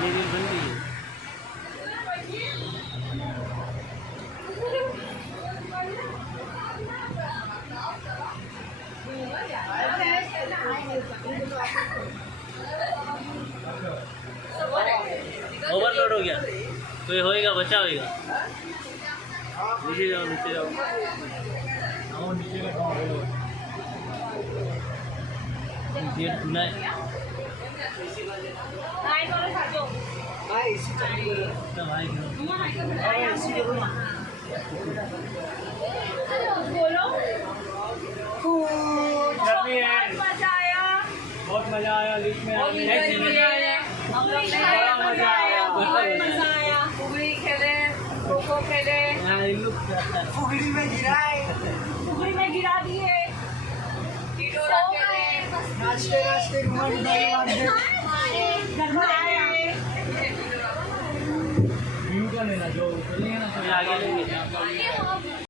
Level बन गई है। ओवरलोड हो गया, कोई होएगा बचा होएगा। नीचे जाओ, नीचे जाओ। बहुत मजा आया लिफ्ट में आने में। फुगड़ी खेले, खो-खो खेले, फुगड़ी में गिराए, फुगड़ी में गिरा दिए, टिटोरा खेले, नाचते नाचते व्यू का लेना जो आगे लेंगे।